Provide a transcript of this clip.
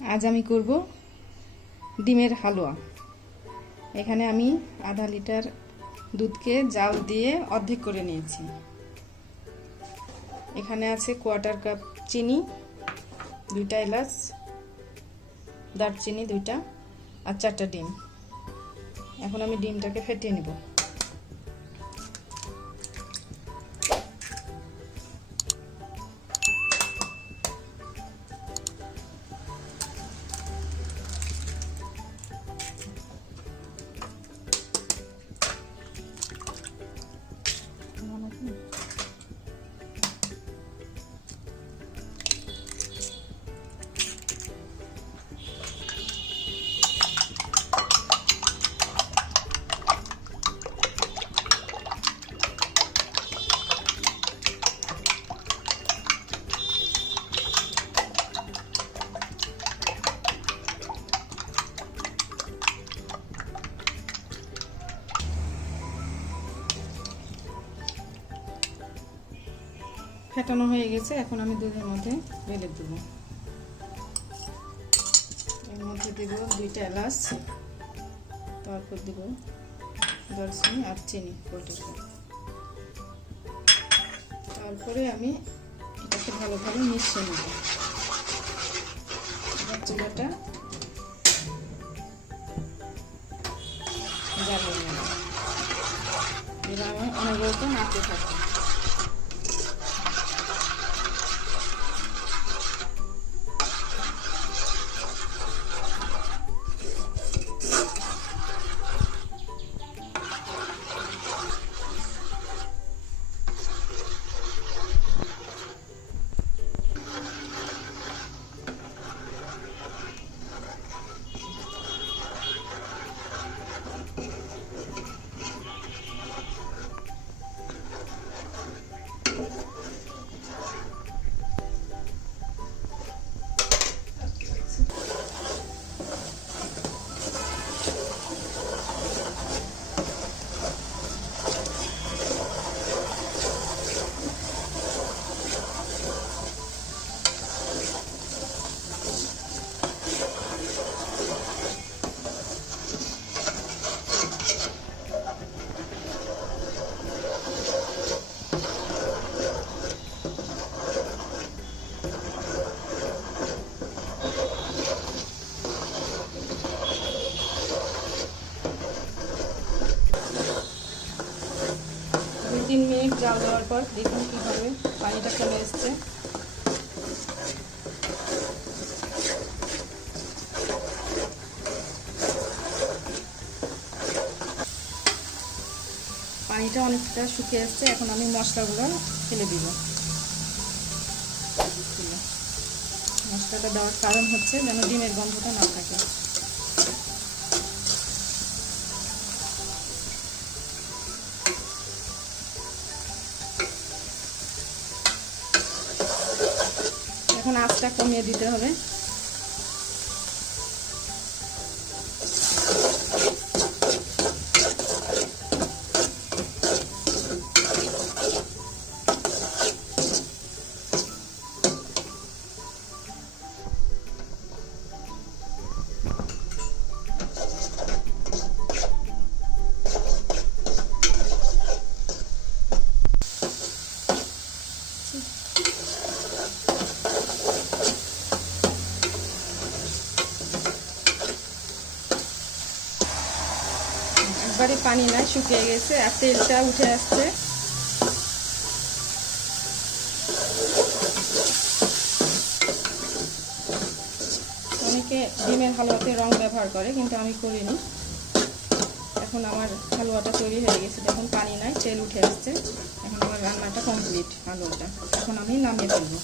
আজ আমি করব ডিমের হালুয়া। এখানে আমি আধা লিটার দুধকে জাল দিয়ে অর্ধেক করে নিয়েছি। এখানে আছে কোয়ার্টার কাপ চিনি, 2টা এলাচ, দারচিনি 2টা আর 4টা ডিম। এখন আমি ডিমটাকে ফেটিয়ে নেব। ফেটানো হয়ে গেছে, এখন আমি দুধের মধ্যে ঢেলে দেব। এর মধ্যে দেব 2টা এলাচ, তারপর দেব দারচিনি আর চিনি কোয়ার্টার কাপ। তারপরে আমি এটাকে ভালোভাবে মিশিয়ে নেব। এবার চুলাটা জ্বালিয়ে নেব। এবার আমি অনবরত নাড়তে থাকবো। তিন মিনিট জাল দেওয়ার পর দেখুন কীভাবে পানিটা কমে এসছে। পানিটা অনেকটা শুকিয়ে আসছে। এখন আমি মশলাগুলো ফেলে দিব। মশলাটা দেওয়ার কারণ হচ্ছে যেন ডিমের গন্ধটা না থাকে। এখন আঁচটা কমিয়ে দিতে হবে। একবারে পানি নাই, শুকিয়ে গেছে আর তেলটা উঠে আসছে। অনেকে ডিমের হালুয়াতে রং ব্যবহার করে, কিন্তু আমি করিনি। এখন আমার হালুয়াটা তৈরি হয়ে গেছে। দেখুন পানি নাই, তেল উঠে আসছে। এখন আমার রান্নাটা কমপ্লিট। হালুয়াটা এখন আমি নামিয়ে ফেলবো।